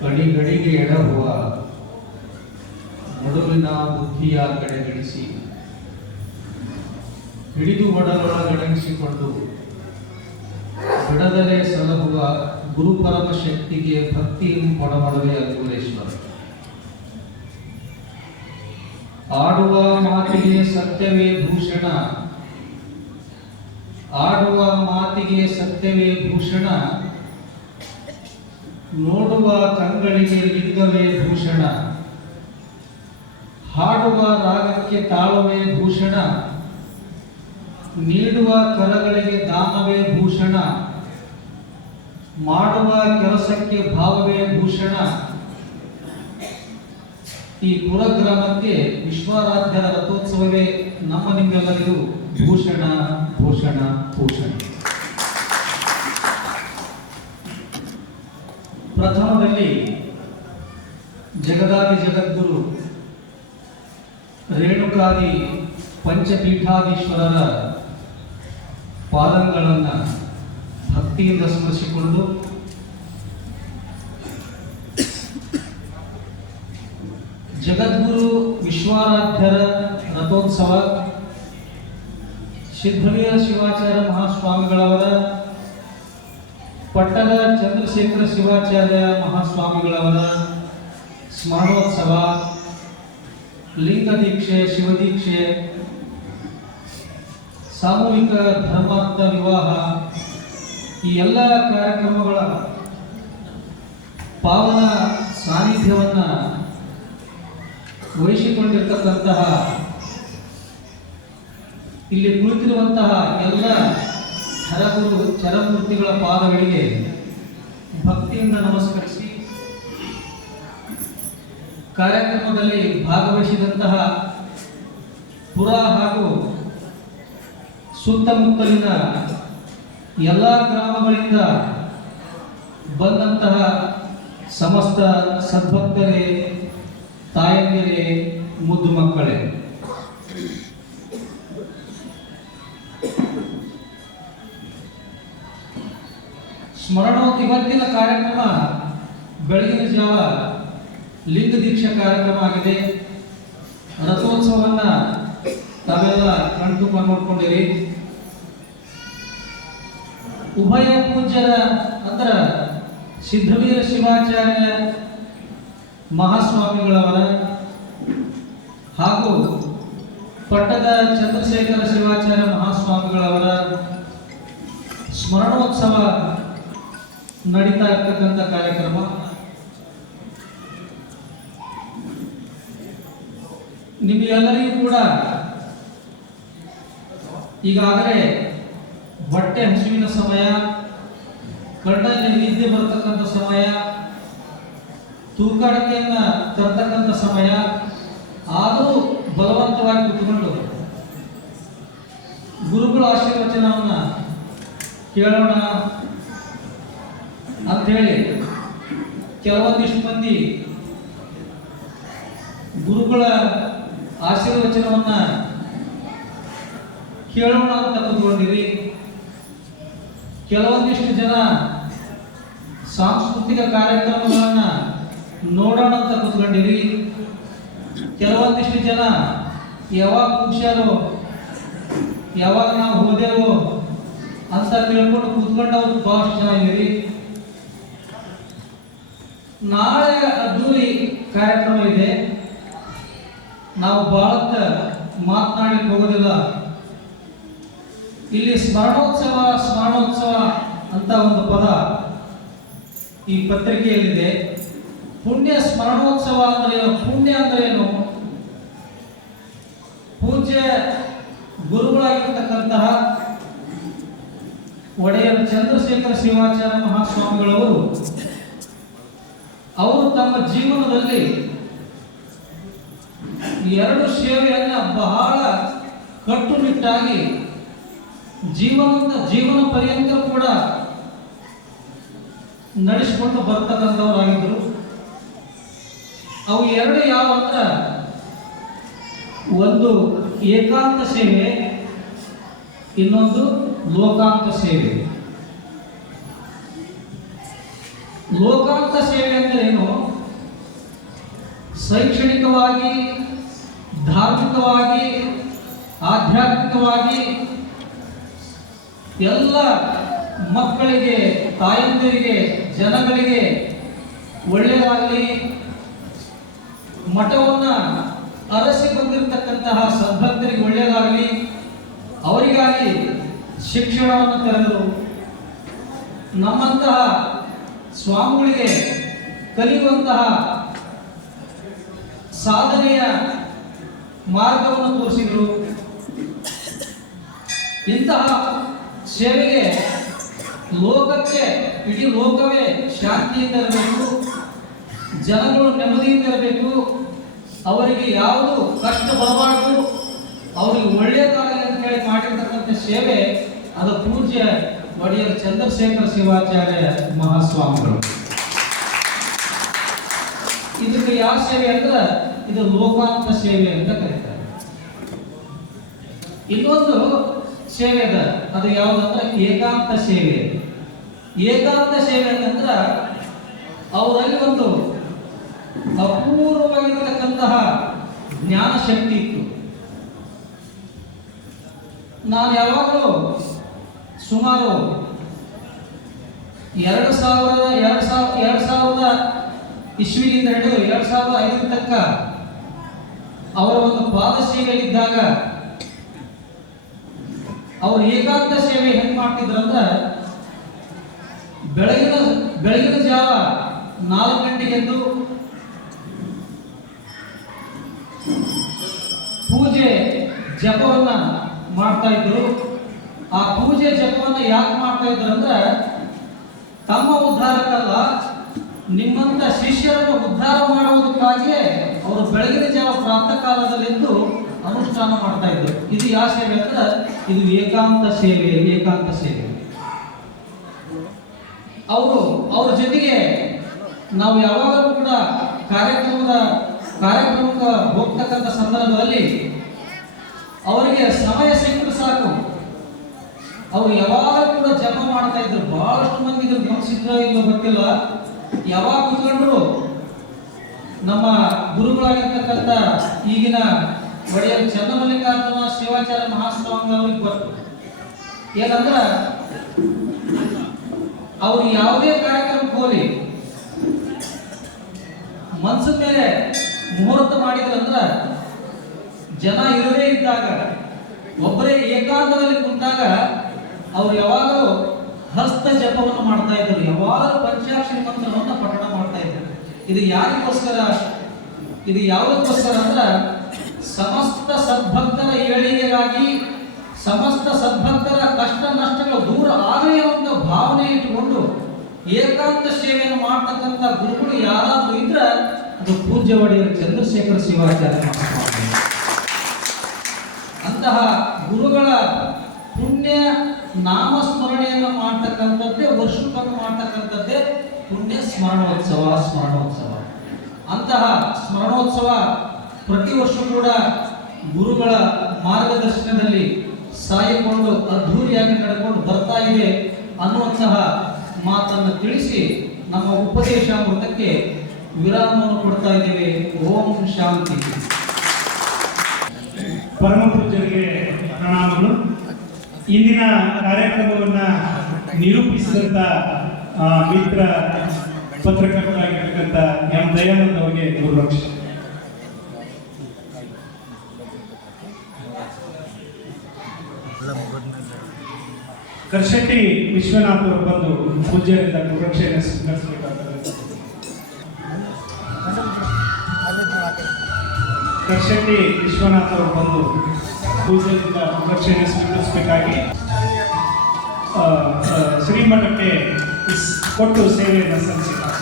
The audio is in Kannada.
ಗಡಿಗಡಿಗೆ ಎಡಹುವ ನಡುವಿನ ಬುದ್ಧಿಯ ಕಡೆಗಣಿಸಿ ಹಿಡಿದು ಒಡಲೊಳಗಡಗಿಸಿಕೊಂಡು ಬಿಡದಲೇ ಸಲಹುವ ಗುರುಪರಮ ಶಕ್ತಿಗೆ ಭಕ್ತಿಯನ್ನು ಕೊಡಮಡುವೆ ಅನುಕೂಲೇಶ್ವರ. ಆಡುವ ಮಾತಿಗೆ ಸತ್ಯವೇ ಭೂಷಣ, ಆಡುವ ಮಾತಿಗೆ ಸತ್ಯವೇ ಭೂಷಣ, ನೋಡುವ ಕಂಗಳಿಗೆ ಲಿಂಗವೇ ಭೂಷಣ, ಹಾಡುವ ರಾಗಕ್ಕೆ ತಾಳವೇ ಭೂಷಣ, ನೀಡುವ ಕರಗಳಿಗೆ ದಾನವೇ ಭೂಷಣ, ಮಾಡುವ ಕೆಲಸಕ್ಕೆ ಭಾವವೇ ಭೂಷಣ. ಈ ಪುರಗ್ರಾಮಕ್ಕೆ ವಿಶ್ವಾರಾಧ್ಯರ ರಥೋತ್ಸವವೇ ನಮ್ಮ ನಿಮ್ಮೆಲ್ಲರಿಗೂ ಭೂಷಣ ಭೂಷಣ ಭೂಷಣ. ಪ್ರಥಮದಲ್ಲಿ ಜಗದಾದಿ ಜಗದ್ಗುರು ರೇಣುಕಾದಿ ಪಂಚಪೀಠಾಧೀಶ್ವರರ ಪಾದಂಗಳನ್ನು ಭಕ್ತಿಯಿಂದ ಸ್ಮರಿಸಿಕೊಂಡು ಜಗದ್ಗುರು ವಿಶ್ವಾರಾಧ್ಯರ ರಥೋತ್ಸವ ಸಿದ್ಧವೀರ ಶಿವಾಚಾರ್ಯ ಮಹಾಸ್ವಾಮಿಗಳವರ ಪಟ್ಟದ ಚಂದ್ರಶೇಖರ ಶಿವಾಚಾರ್ಯ ಮಹಾಸ್ವಾಮಿಗಳವರ ಸ್ಮರಣೋತ್ಸವ, ಲಿಂಗ ದೀಕ್ಷೆ, ಶಿವದೀಕ್ಷೆ, ಸಾಮೂಹಿಕ ಧರ್ಮಾರ್ಥ ವಿವಾಹ, ಈ ಎಲ್ಲ ಕಾರ್ಯಕ್ರಮಗಳ ಪಾವನ ಸಾನ್ನಿಧ್ಯವನ್ನು ವಹಿಸಿಕೊಂಡಿರ್ತಕ್ಕಂತಹ ಇಲ್ಲಿ ಕುಳಿತಿರುವಂತಹ ಎಲ್ಲ ಹರಗುರು ಚರಮೂರ್ತಿಗಳ ಪಾದಗಳಿಗೆ ಭಕ್ತಿಯಿಂದ ನಮಸ್ಕರಿಸಿ, ಕಾರ್ಯಕ್ರಮದಲ್ಲಿ ಭಾಗವಹಿಸಿದಂತಹ ಪುರ ಹಾಗೂ ಸುತ್ತಮುತ್ತಲಿನ ಎಲ್ಲ ಗ್ರಾಮಗಳಿಂದ ಬಂದಂತಹ ಸಮಸ್ತ ಸದ್ಭಕ್ತರೇ, ತಾಯಂದಿರೇ, ಮುದ್ದು ಮಕ್ಕಳೇ, ಇವತ್ತಿನ ಕಾರ್ಯಕ್ರಮ ಬೆಳಗಿನ ಜಾವ ಲಿಂಗ ದೀಕ್ಷಾ ಕಾರ್ಯಕ್ರಮ ಆಗಿದೆ. ರಥೋತ್ಸವವನ್ನು ತಾವೆಲ್ಲ ಕಣ್ತುಕೊಂಡು ನೋಡ್ಕೊಂಡಿರಿ. ಉಭಯ ಪೂಜ್ಯರ ಅಂದ್ರ ಸಿದ್ಧವೀರ ಶಿವಾಚಾರ್ಯ ಮಹಾಸ್ವಾಮಿಗಳವರ ಹಾಗೂ ಪಟ್ಟದ ಚಂದ್ರಶೇಖರ ಶಿವಾಚಾರ್ಯ ಮಹಾಸ್ವಾಮಿಗಳವರ ಸ್ಮರಣೋತ್ಸವ ನಡೀತಾ ಇರ್ತಕ್ಕಂಥ ಕಾರ್ಯಕ್ರಮ. ನಿಮಗೆಲ್ಲರಿಗೂ ಕೂಡ ಈಗಾಗಲೇ ಹೊಟ್ಟೆ ಹಸುವಿನ ಸಮಯ, ಕಣ್ಣಲ್ಲಿ ನಿದ್ದೆ ಬರ್ತಕ್ಕಂಥ ಸಮಯ, ತೂಕಾಡಿಕೆಯನ್ನ ತರ್ತಕ್ಕಂಥ ಸಮಯ, ಆದರೂ ಬಲವಂತವಾಗಿ ಕೂತ್ಕೊಂಡು ಗುರುಗಳ ಆಶೀರ್ವಚನವನ್ನ ಕೇಳೋಣ ಅಂಥೇಳಿ ಕೆಲವೊಂದಿಷ್ಟು ಮಂದಿ ಗುರುಗಳ ಆಶೀರ್ವಚನವನ್ನ ಕೇಳೋಣ ಅಂತ ಕೂತ್ಕೊಂಡಿರಿ. ಕೆಲವೊಂದಿಷ್ಟು ಜನ ಸಾಂಸ್ಕೃತಿಕ ಕಾರ್ಯಕ್ರಮಗಳನ್ನ ನೋಡೋಣ ಅಂತ ಕೂತ್ಕೊಂಡಿರಿ. ಕೆಲವೊಂದಿಷ್ಟು ಜನ ಯಾವಾಗ ಮುಗಿಸ್ಯಾರೋ, ಯಾವಾಗ ನಾವು ಹೋದೆವೋ ಅಂತ ತಿಳ್ಕೊಂಡು ಕೂತ್ಕೊಂಡವ್ರು ಬಹಳಷ್ಟು ಜನ ಇದ್ದೀರಿ. ನಾಳೆ ಅದ್ದೂರಿ ಕಾರ್ಯಕ್ರಮ ಇದೆ. ನಾವು ಬಹಳ ಮಾತನಾಡಿ ಹೋಗೋದಿಲ್ಲ. ಇಲ್ಲಿ ಸ್ಮರಣೋತ್ಸವ ಅಂತ ಒಂದು ಪದ ಈ ಪತ್ರಿಕೆಯಲ್ಲಿದೆ. ಪುಣ್ಯ ಸ್ಮರಣೋತ್ಸವ ಅಂದ್ರೆ ಏನು? ಪುಣ್ಯ ಅಂದ್ರೆ ಏನು? ಪೂಜ್ಯ ಗುರುಗಳಾಗಿರ್ತಕ್ಕಂತಹ ಒಡೆಯರ ಚಂದ್ರಶೇಖರ ಶಿವಾಚಾರ್ಯ ಮಹಾಸ್ವಾಮಿಗಳವರು ಅವರು ತಮ್ಮ ಜೀವನದಲ್ಲಿ ಎರಡು ಸೇವೆಯನ್ನ ಬಹಳ ಕಟ್ಟುನಿಟ್ಟಾಗಿ ಜೀವನ ಪರ್ಯಂತ ಕೂಡ ನಡೆಸಿಕೊಂಡು ಬರ್ತಕ್ಕಂಥವರಾಗಿದ್ದರು. ಅವು ಎರಡು ಯಾವ ಅಂದ್ರೆ, ಒಂದು ಏಕಾಂತ ಸೇವೆ, ಇನ್ನೊಂದು ಲೋಕಾಂತ ಸೇವೆ. ಲೋಕಾಂತ ಸೇವೆ ಅಂದ್ರೇನು? ಶೈಕ್ಷಣಿಕವಾಗಿ, ಧಾರ್ಮಿಕವಾಗಿ, ಆಧ್ಯಾತ್ಮಿಕವಾಗಿ ಎಲ್ಲ ಮಕ್ಕಳಿಗೆ, ತಾಯಂದಿರಿಗೆ, ಜನಗಳಿಗೆ ಒಳ್ಳೆಯದಾಗಲಿ, ಮಠವನ್ನು ಅರಸಿ ಬಂದಿರತಕ್ಕಂತಹ ಸದ್ಭಕ್ತರಿಗೆ ಒಳ್ಳೆಯದಾಗಲಿ, ಅವರಿಗಾಗಿ ಶಿಕ್ಷಣವನ್ನು ತೆರೆದರು. ನಮ್ಮಂತಹ ಸ್ವಾಮಿಗಳಿಗೆ ಕಲಿಯುವಂತಹ ಸಾಧನೆಯ ಮಾರ್ಗವನ್ನು ತೋರಿಸಿದರು. ಇಂತಹ ಸೇವೆಗೆ ಲೋಕಕ್ಕೆ, ಇಡೀ ಲೋಕವೇ ಶಾಂತಿಯಿಂದ ಇರಬೇಕು, ಜನಗಳು ನೆಮ್ಮದಿಯಿಂದ ಇರಬೇಕು, ಅವರಿಗೆ ಯಾವುದು ಕಷ್ಟ ಬರಬಾರ್ದು, ಅವರಿಗೆ ಒಳ್ಳೆಯದಾಗಲಿ ಅಂತ ಹೇಳಿ ಮಾಡಿರ್ತಕ್ಕಂಥ ಸೇವೆ ಅದು ಪೂಜ್ಯ ಒಡೆಯರ್ ಚಂದ್ರಶೇಖರ ಶಿವಾಚಾರ್ಯ ಮಹಾಸ್ವಾಮಿಗಳು. ಇದಕ್ಕೆ ಯಾವ ಸೇವೆ ಅಂದ್ರೆ ಇದು ಲೋಕಾಂತ ಸೇವೆ ಅಂತ ಕರೀತಾರೆ. ಇನ್ನೊಂದು ಸೇವೆ ಅದ, ಅದು ಯಾವುದಂದ್ರೆ ಏಕಾಂತ ಸೇವೆ. ಏಕಾಂತ ಸೇವೆ ಅಂತಂದ್ರ ಅವರಲ್ಲಿ ಒಂದು ಅಪೂರ್ವವಾಗಿರತಕ್ಕಂತಹ ಜ್ಞಾನ ಶಕ್ತಿ ಇತ್ತು. ನಾನು ಯಾವಾಗಲೂ ಸುಮಾರು 2000 ಇಸ್ವಿಯಿಂದ ಹಿಡಿದು 2005 ತನಕ ಅವರ ಒಂದು ಪಾದ ಸೇವೆಯಲ್ಲಿದ್ದಾಗ ಅವರು ಏಕಾಂತ ಸೇವೆ ಹೆಂಗ್ ಮಾಡ್ತಿದ್ರಂದ್ರ, ಬೆಳಗಿನ ಜಾವ 4 ಗಂಟೆಗೆದ್ದು ಪೂಜೆ ಜಪವನ್ನ ಮಾಡ್ತಾ ಇದ್ರು. ಆ ಪೂಜೆ ಜಪವನ್ನ ಯಾಕೆ ಮಾಡ್ತಾ ಇದ್ರು ಅಂದ್ರೆ, ತಮ್ಮ ಉದ್ಧಾರಕ್ಕಲ್ಲ, ನಿಮ್ಮಂತ ಶಿಷ್ಯರನ್ನು ಉದ್ಧಾರ ಮಾಡುವುದಕ್ಕಾಗಿಯೇ ಅವರು ಬೆಳಗಿನ ಜಾವ ಪ್ರಾತಃ ಕಾಲದಲ್ಲಿದ್ದು ಅನುಷ್ಠಾನ ಮಾಡ್ತಾ ಇದ್ರು. ಇದು ಯಾವ ಸೇವೆ ಅಂದ್ರೆ ಇದು ಏಕಾಂತ ಸೇವೆ. ಏಕಾಂತ ಸೇವೆ ಅವ್ರ ಜೊತೆಗೆ ನಾವು ಯಾವಾಗಲೂ ಕೂಡ ಕಾರ್ಯಕ್ರಮಕ್ಕೆ ಹೋಗ್ತಕ್ಕಂಥ ಸಂದರ್ಭದಲ್ಲಿ ಅವರಿಗೆ ಸಮಯ ಸಿಕ್ಕರು ಸಾಕು, ಅವ್ರು ಯಾವಾಗಲೂ ಕೂಡ ಜಪ ಮಾಡ್ತಾ ಇದ್ರು. ಬಹಳಷ್ಟು ಮಂದಿ ಗಮನಿಸಿದ್ರ ಇಲ್ಲೋ ಗೊತ್ತಿಲ್ಲ, ಯಾವಾಗ ಕುತ್ಕೊಂಡ್ರು ನಮ್ಮ ಗುರುಗಳಾಗಿರ್ತಕ್ಕಂಥ ಈಗಿನ ಒಡೆಯರ್ ಚನ್ನಮಲ್ಲಿಕಾರ್ಜುನ ಶಿವಾಚಾರ್ಯ ಮಹಾಸ್ವಾಮಿ ಅವ್ರಿಗೆ ಗೊತ್ತು. ಏನಂದ್ರ ಅವ್ರು ಯಾವುದೇ ಕಾರ್ಯಕ್ರಮಕ್ಕೆ ಹೋಗಿ ಮನಸ್ಸಿನ ಮೇಲೆ ಮುಹೂರ್ತ ಮಾಡಿದ್ರಂದ್ರ, ಜನ ಇರದೇ ಇದ್ದಾಗ ಒಬ್ಬರೇ ಏಕಾಂತದಲ್ಲಿ ಕುಂತಾಗ ಅವ್ರು ಯಾವಾಗಲೂ ಹಸ್ತ ಜಪವನ್ನು ಮಾಡ್ತಾ ಇದ್ರು, ಯಾವಾಗಲೂ ಪಂಚಾಕ್ಷರಿ ಮಂತ್ರವನ್ನು ಪಠಣ ಮಾಡ್ತಾ ಇದ್ರು. ಇದು ಯಾರಿಗೋಸ್ಕರ? ಇದು ಯಾವುದಕ್ಕೋಸ್ಕರ ಅಂದ್ರ ಸಮಸ್ತ ಸದ್ಭಕ್ತರ ಏಳಿಗೆಗಾಗಿ, ಸಮಸ್ತ ಸದ್ಭಕ್ತರ ಕಷ್ಟ ನಷ್ಟಗಳು ದೂರ ಆಗಲಿ ಅನ್ನೋ ಭಾವನೆ ಇಟ್ಟುಕೊಂಡು ಏಕಾಂತ ಸೇವೆಯನ್ನು ಮಾಡ್ತಕ್ಕಂಥ ಗುರುಗಳು ಯಾರಾದ್ರೂ ಇದ್ರ ಅದು ಪೂಜ್ಯ ಒಡೆಯರ್ ಚಂದ್ರಶೇಖರ ಶಿವಾಚಾರ್ಯ ಮಹಾಸ್ವಾಮಿ. ಅಂತಹ ಗುರುಗಳ ಪುಣ್ಯ ನಾಮಸ್ಮರಣೆಯನ್ನು ಮಾಡ್ತಕ್ಕಂಥದ್ದೇ, ವರ್ಷಕ್ಕೊಮ್ಮೆ ಮಾಡ್ತಕ್ಕಂಥದ್ದೇ ಪುಣ್ಯ ಸ್ಮರಣೋತ್ಸವ. ಅಂತಹ ಸ್ಮರಣೋತ್ಸವ ಪ್ರತಿ ವರ್ಷ ಕೂಡ ಗುರುಗಳ ಮಾರ್ಗದರ್ಶನದಲ್ಲಿ ಸಾಯಿಕೊಂಡು ಅದ್ಧೂರಿಯಾಗಿ ನಡ್ಕೊಂಡು ಬರ್ತಾ ಇದೆ ಅನ್ನುವಂತಹ ಮಾತನ್ನು ತಿಳಿಸಿ ನಮ್ಮ ಉಪದೇಶಾಮೃತಕ್ಕೆ ವಿರಾಮವನ್ನು ಕೊಡ್ತಾ ಇದ್ದೇವೆ. ಓಂ ಶಾಂತಿ. ಪರಮ ಪೂಜ್ಯರಿಗೆ ಪ್ರಣಾಮಗಳು. ಇಂದಿನ ಕಾರ್ಯಕ್ರಮವನ್ನ ನಿರೂಪಿಸಿದಂತ ಮಿತ್ರ ಪತ್ರಕರ್ತರಾಗಿರ್ತಕ್ಕಂಥ ಎಂ ದಯಾನಂದ್ ಅವರಿಗೆ ಗುರುರಕ್ಷ. ಕರ್ಶೆಟ್ಟಿ ವಿಶ್ವನಾಥ್ ಅವರು ಬಂದು ಪೂಜ್ಯರಿಂದ ಗುರುರಕ್ಷೆಯನ್ನು ಸ್ವೀಕರಿಸಬೇಕಾಗ್ತದೆ. ಕರ್ಶೆಟ್ಟಿ ವಿಶ್ವನಾಥ್ ಅವರು ಬಂದು ಪೂಜ್ಯರಿಂದ ಗುರುರಕ್ಷೆಯನ್ನು ಸ್ವೀಕರಿಸಬೇಕಾಗಿ ಶ್ರೀಮಠಕ್ಕೆ ಕೊಟ್ಟು ಸೇವೆಯನ್ನು ಸಲ್ಲಿಸಿದ್ದಾರೆ.